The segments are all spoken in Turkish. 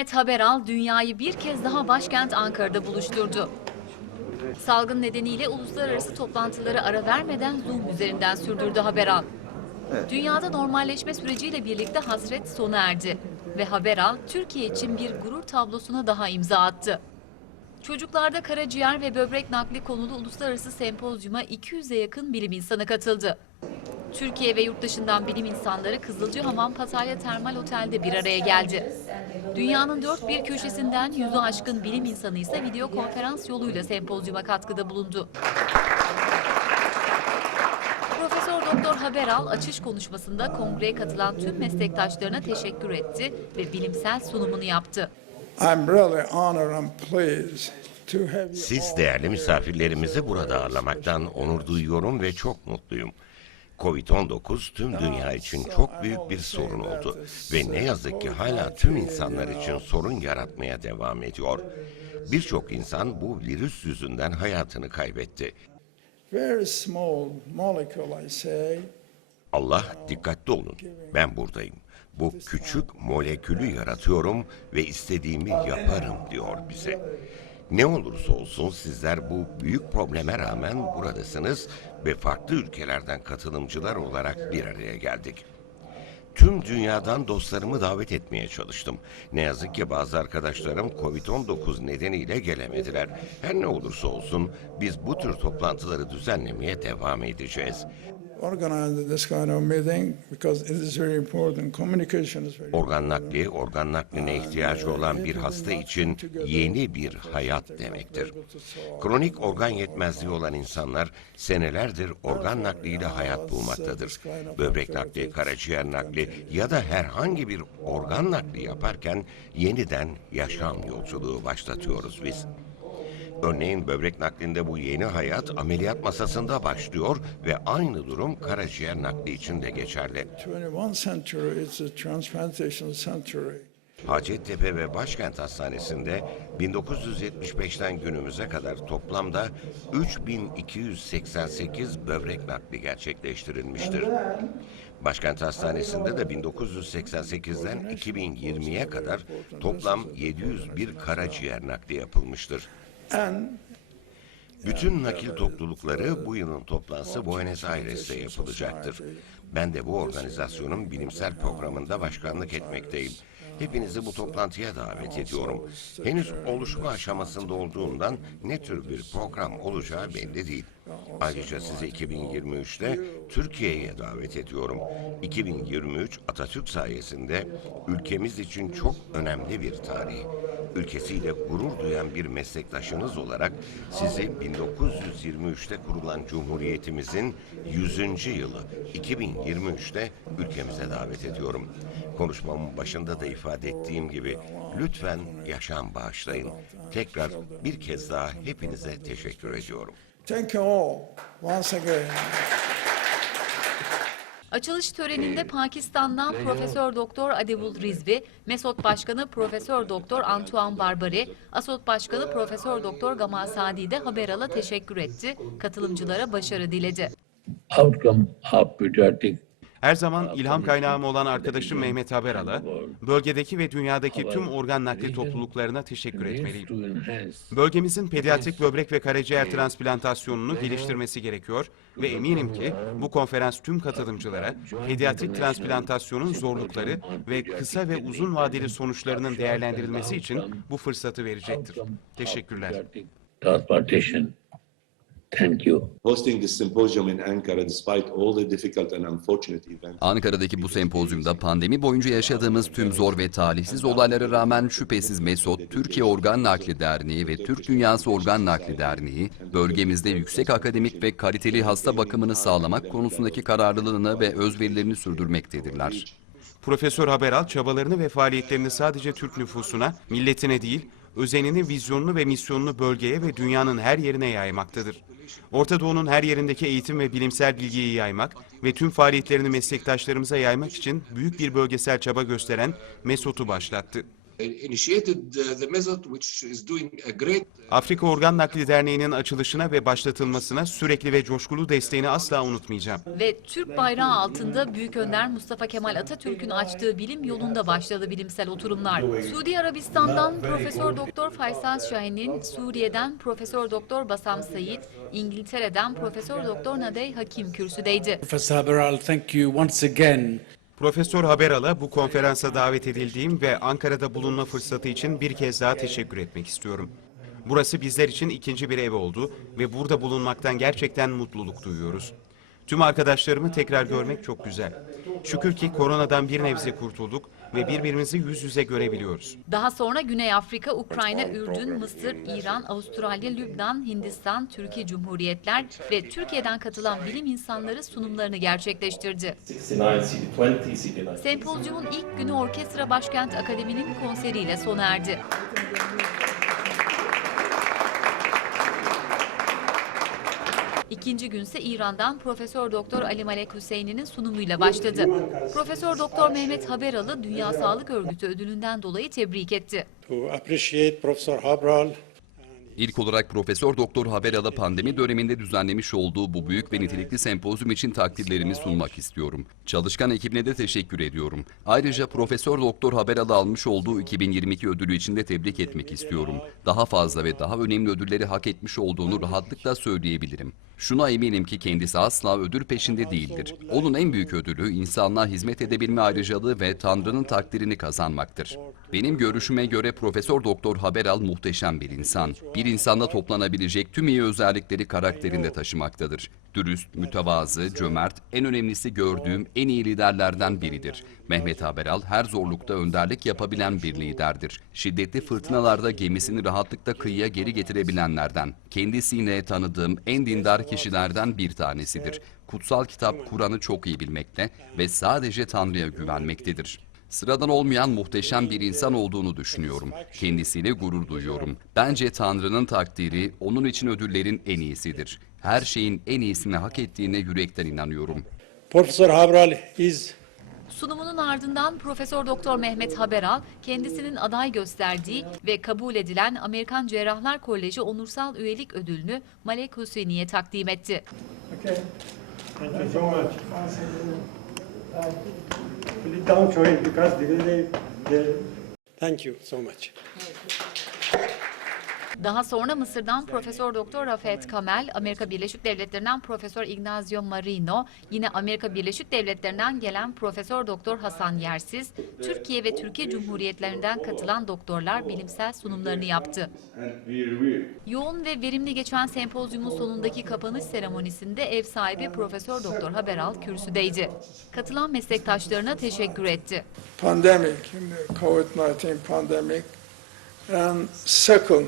Mehmet Haberal dünyayı bir kez daha başkent Ankara'da buluşturdu. Salgın nedeniyle uluslararası toplantıları ara vermeden Zoom üzerinden sürdürdü Haberal. Dünyada normalleşme süreciyle birlikte hasret sona erdi ve Haberal Türkiye için bir gurur tablosuna daha imza attı. Çocuklarda karaciğer ve böbrek nakli konulu uluslararası sempozyuma 200'e yakın bilim insanı katıldı. Türkiye ve yurt dışından bilim insanları Kızılcahamam Pattaya Termal Otel'de bir araya geldi. Dünyanın dört bir köşesinden yüzü aşkın bilim insanı ise video konferans yoluyla sempozyuma katkıda bulundu. Profesör Doktor Haberal açış konuşmasında kongreye katılan tüm meslektaşlarına teşekkür etti ve bilimsel sunumunu yaptı. I'm really honored and pleased to have you Siz değerli misafirlerimizi burada ağırlamaktan onur duyuyorum ve çok mutluyum. Covid-19 tüm dünya için çok büyük bir sorun oldu ve ne yazık ki hala tüm insanlar için sorun yaratmaya devam ediyor. Birçok insan bu virüs yüzünden hayatını kaybetti. Allah dikkatli olun. Ben buradayım. Bu küçük molekülü yaratıyorum ve istediğimi yaparım diyor bize. Ne olursa olsun sizler bu büyük probleme rağmen buradasınız ve farklı ülkelerden katılımcılar olarak bir araya geldik. Tüm dünyadan dostlarımı davet etmeye çalıştım. Ne yazık ki bazı arkadaşlarım Covid-19 nedeniyle gelemediler. Her ne olursa olsun biz bu tür toplantıları düzenlemeye devam edeceğiz. Organize this kind of meeting because it is very important. Communication is very Organ nakli, organ nakline ihtiyacı olan bir hasta için yeni bir hayat demektir. Kronik organ yetmezliği olan insanlar senelerdir organ nakliyle hayat bulmaktadır. Böbrek nakli, karaciğer nakli ya da herhangi bir organ nakli yaparken yeniden yaşam yolculuğu başlatıyoruz biz. Örneğin böbrek naklinde bu yeni hayat ameliyat masasında başlıyor ve aynı durum karaciğer nakli için de geçerli. 21st century. It's a transplantation century. Hacettepe ve Başkent Hastanesi'nde 1975'ten günümüze kadar toplamda 3288 böbrek nakli gerçekleştirilmiştir. Başkent Hastanesi'nde de 1988'den 2020'ye kadar toplam 701 karaciğer nakli yapılmıştır. And Bütün nakil toplulukları bu yılın toplantısı Buenos Aires'te yapılacaktır. Ben de bu organizasyonun bilimsel programında başkanlık etmekteyim. Hepinizi bu toplantıya davet ediyorum. Henüz oluşma aşamasında olduğundan ne tür bir program olacağı belli değil. Ayrıca sizi 2023'te Türkiye'ye davet ediyorum. 2023 Atatürk sayesinde ülkemiz için çok önemli bir tarih. Ülkesiyle gurur duyan bir meslektaşınız olarak sizi 1923'te kurulan Cumhuriyetimizin 100. yılı 2023'te ülkemize davet ediyorum. Konuşmamın başında da ifade ettiğim gibi lütfen yaşam bağışlayın. Tekrar bir kez daha hepinize teşekkür ediyorum. thank you all once again. Açılış töreninde Pakistan'dan Profesör Doktor Adevul Rizvi, Mesot Başkanı Profesör Doktor Antoine Barbari, Asot Başkanı Profesör Doktor Gamal Sadi de Haberal'a teşekkür etti, katılımcılara başarı diledi. outcome of pediatric Her zaman ilham kaynağım olan arkadaşım Mehmet Haberal'a, bölgedeki ve dünyadaki tüm organ nakli topluluklarına teşekkür etmeliyim. Bölgemizin pediatrik böbrek ve karaciğer transplantasyonunu geliştirmesi gerekiyor ve eminim ki bu konferans tüm katılımcılara pediatrik transplantasyonun zorlukları ve kısa ve uzun vadeli sonuçlarının değerlendirilmesi için bu fırsatı verecektir. Teşekkürler. pediatric transplantation. Thank you. hosting this symposium in Ankara despite all the difficult and unfortunate events. Ankara'daki bu sempozyumda pandemi boyunca yaşadığımız tüm zor ve talihsiz olaylara rağmen şüphesiz Mesot, Türkiye Organ Nakli Derneği ve Türk Dünyası Organ Nakli Derneği, bölgemizde yüksek akademik ve kaliteli hasta bakımını sağlamak konusundaki kararlılığını ve özverilerini sürdürmektedirler. Profesör Haberal çabalarını ve faaliyetlerini sadece Türk nüfusuna, milletine değil, özenini, vizyonunu ve misyonunu bölgeye ve dünyanın her yerine yaymaktadır. Orta Doğu'nun her yerindeki eğitim ve bilimsel bilgiyi yaymak ve tüm faaliyetlerini meslektaşlarımıza yaymak için büyük bir bölgesel çaba gösteren MESOT'u başlattı. İnitiated the method which is doing a great Afrika Organ Nakli Derneği'nin açılışına ve başlatılmasına sürekli ve coşkulu desteğini asla unutmayacağım. Ve Türk bayrağı altında Büyük Önder Mustafa Kemal Atatürk'ün açtığı bilim yolunda başladı bilimsel oturumlar. Suudi Arabistan'dan Profesör Doktor Faysal Şahin'in, Suriye'den Profesör Doktor Basam Sayit, İngiltere'den Profesör Doktor Nadey Hakim kürsüdeydi. Professor Haberal, thank you once again Profesör Haberal'a bu konferansa davet edildiğim ve Ankara'da bulunma fırsatı için bir kez daha teşekkür etmek istiyorum. Burası bizler için ikinci bir ev oldu ve burada bulunmaktan gerçekten mutluluk duyuyoruz. Tüm arkadaşlarımı tekrar görmek çok güzel. Şükür ki koronadan bir nebze kurtulduk ve birbirimizi yüz yüze görebiliyoruz. Daha sonra Güney Afrika, Ukrayna, Ürdün, Mısır, İran, Avustralya, Lübnan, Hindistan, Türkiye Cumhuriyetler ve Türkiye'den katılan bilim insanları sunumlarını gerçekleştirdi. Sempozyumun ilk günü Orkestra Başkent Akademi'nin konseriyle sona erdi. İkinci günse İran'dan Profesör Doktor Ali Malek Hüseyin'in sunumuyla başladı. Profesör Doktor Mehmet Haberalı Dünya Sağlık Örgütü ödülünden dolayı tebrik etti. to appreciate Professor Habral İlk olarak Profesör Doktor Haberal'a pandemi döneminde düzenlemiş olduğu bu büyük ve nitelikli sempozyum için takdirlerimi sunmak istiyorum. Çalışkan ekibine de teşekkür ediyorum. Ayrıca Profesör Doktor Haberal'a almış olduğu 2022 ödülü için de tebrik etmek istiyorum. Daha fazla ve daha önemli ödülleri hak etmiş olduğunu rahatlıkla söyleyebilirim. Şuna eminim ki kendisi asla ödül peşinde değildir. Onun en büyük ödülü insanlığa hizmet edebilme ayrıcalığı ve Tanrı'nın takdirini kazanmaktır. Benim görüşüme göre Profesör Doktor Haberal muhteşem bir insan. Bir insanda toplanabilecek tüm iyi özellikleri karakterinde taşımaktadır. Dürüst, mütevazı, cömert, en önemlisi gördüğüm en iyi liderlerden biridir. Mehmet Haberal her zorlukta önderlik yapabilen bir liderdir. Şiddetli fırtınalarda gemisini rahatlıkla kıyıya geri getirebilenlerden. Kendisine tanıdığım en dindar kişilerden bir tanesidir. Kutsal kitap Kur'an'ı çok iyi bilmekte ve sadece Tanrı'ya güvenmektedir. Sıradan olmayan muhteşem bir insan olduğunu düşünüyorum. Kendisiyle gurur duyuyorum. Bence Tanrı'nın takdiri onun için ödüllerin en iyisidir. Her şeyin en iyisini hak ettiğine yürekten inanıyorum. Professor Habral is Sunumunun ardından Profesör Doktor Mehmet Haberal kendisinin aday gösterdiği ve kabul edilen Amerikan Cerrahlar Koleji onursal üyelik ödülünü Malek Hüseyini'ye takdim etti. Okay. Thank you so much. Put it down to him because they, they, thank you so much. Daha sonra Mısır'dan Profesör Doktor Rafet Kamel, Amerika Birleşik Devletleri'nden Profesör Ignazio Marino, yine Amerika Birleşik Devletleri'nden gelen Profesör Doktor Hasan Yersiz, Türkiye ve Türkiye Cumhuriyetlerinden katılan doktorlar bilimsel sunumlarını yaptı. Yoğun ve verimli geçen sempozyumun sonundaki kapanış seremonisinde ev sahibi Profesör Doktor Haberal kürsüdeydi. Katılan meslektaşlarına teşekkür etti. pandemic, COVID-19 pandemic. And second,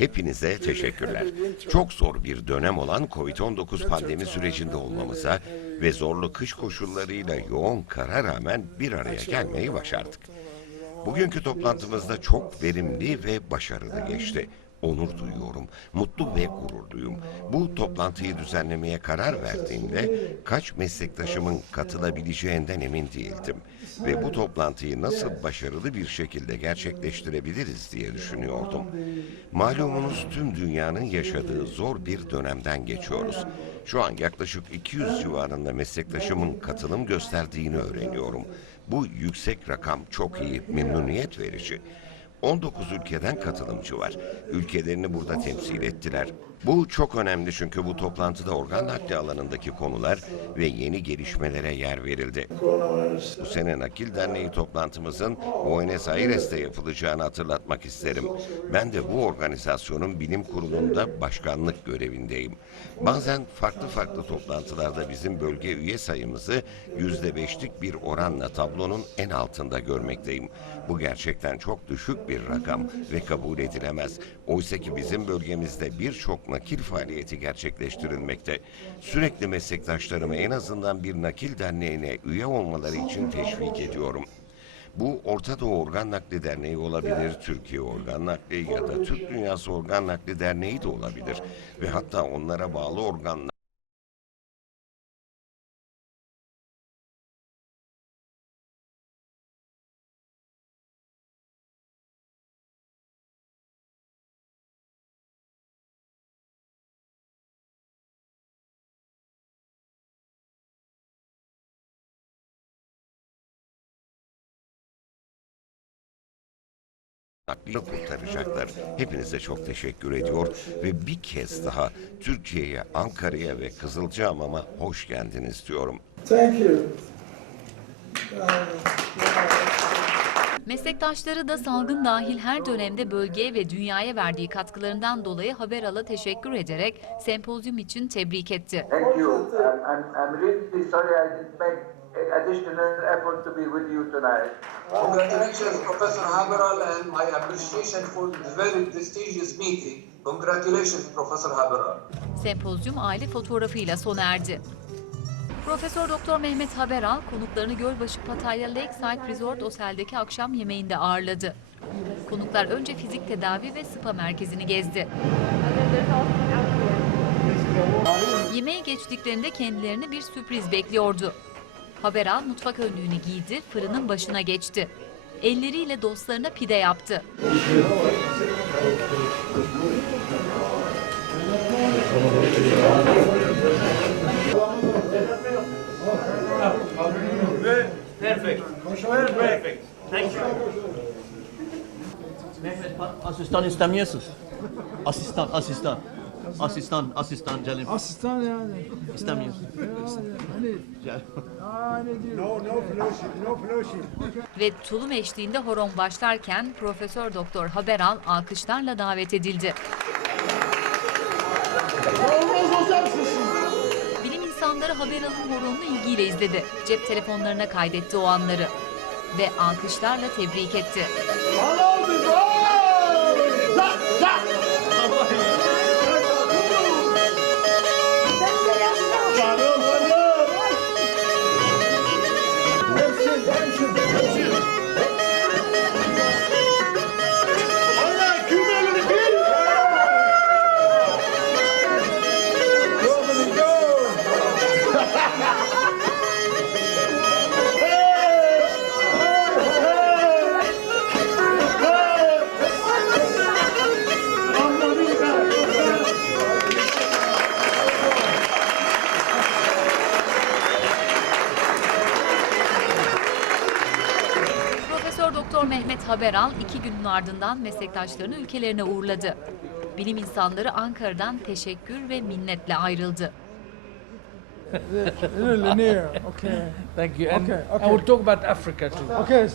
Hepinize teşekkürler. Çok zor bir dönem olan Covid-19 pandemi sürecinde olmamıza ve zorlu kış koşullarıyla yoğun kara rağmen bir araya gelmeyi başardık. Bugünkü toplantımızda çok verimli ve başarılı geçti. Onur duyuyorum, mutlu ve gururluyum. Bu toplantıyı düzenlemeye karar verdiğimde kaç meslektaşımın katılabileceğinden emin değildim. Ve bu toplantıyı nasıl başarılı bir şekilde gerçekleştirebiliriz diye düşünüyordum. Malumunuz tüm dünyanın yaşadığı zor bir dönemden geçiyoruz. Şu an yaklaşık 200 civarında meslektaşımın katılım gösterdiğini öğreniyorum. Bu yüksek rakam çok iyi, memnuniyet verici. 19 ülkeden katılımcı var. Ülkelerini burada temsil ettiler. Bu çok önemli çünkü bu toplantıda organ nakli alanındaki konular ve yeni gelişmelere yer verildi. Bu sene Nakil Derneği toplantımızın Buenos Aires'te yapılacağını hatırlatmak isterim. Ben de bu organizasyonun bilim kurulunda başkanlık görevindeyim. Bazen farklı farklı toplantılarda bizim bölge üye sayımızı yüzde beşlik bir oranla tablonun en altında görmekteyim. Bu gerçekten çok düşük bir rakam ve kabul edilemez. Oysa ki bizim bölgemizde birçok nakil faaliyeti gerçekleştirilmekte. Sürekli meslektaşlarımı en azından bir nakil derneğine üye olmaları için teşvik ediyorum. Bu Orta Doğu Organ Nakli Derneği olabilir, Türkiye Organ Nakli ya da Türk Dünyası Organ Nakli Derneği de olabilir. Ve hatta onlara bağlı organ naklini kurtaracaklar. Hepinize çok teşekkür ediyor ve bir kez daha Türkiye'ye, Ankara'ya ve Kızılcahamam'a hoş geldiniz diyorum. Thank you. Meslektaşları da salgın dahil her dönemde bölgeye ve dünyaya verdiği katkılarından dolayı Haberal'a teşekkür ederek sempozyum için tebrik etti. Thank you. I'm, I'm, I'm really sorry I didn't make additional effort to be with you tonight. Congratulations, Professor Haberal, and my appreciation for the very prestigious meeting. Congratulations, Professor Haberal. Sempozyum aile fotoğrafıyla sona erdi. Profesör Doktor Mehmet Haberal konuklarını Gölbaşı Pattaya Lakeside Resort Otel'deki akşam yemeğinde ağırladı. Konuklar önce fizik tedavi ve spa merkezini gezdi. Yemeğe geçtiklerinde kendilerini bir sürpriz bekliyordu. Haberal mutfak önlüğünü giydi, fırının başına geçti. Elleriyle dostlarına pide yaptı. Asistan istemiyorsunuz. Asistan, asistan. Asistan, asistan Celil. Asistan yani. İstemiyorsun. Gel. No, no fellowship, no fellowship. ve tulum eşliğinde horon başlarken Profesör Doktor Haberal alkışlarla davet edildi. Bilim insanları Haberal'ın horonunu ilgiyle izledi. Cep telefonlarına kaydetti o anları ve alkışlarla tebrik etti. Profesör Doktor Mehmet Haberal iki günün ardından meslektaşlarını ülkelerine uğurladı. Bilim insanları Ankara'dan teşekkür ve minnetle ayrıldı. Thank you. And Okay, I okay. will talk about Africa too. Okay.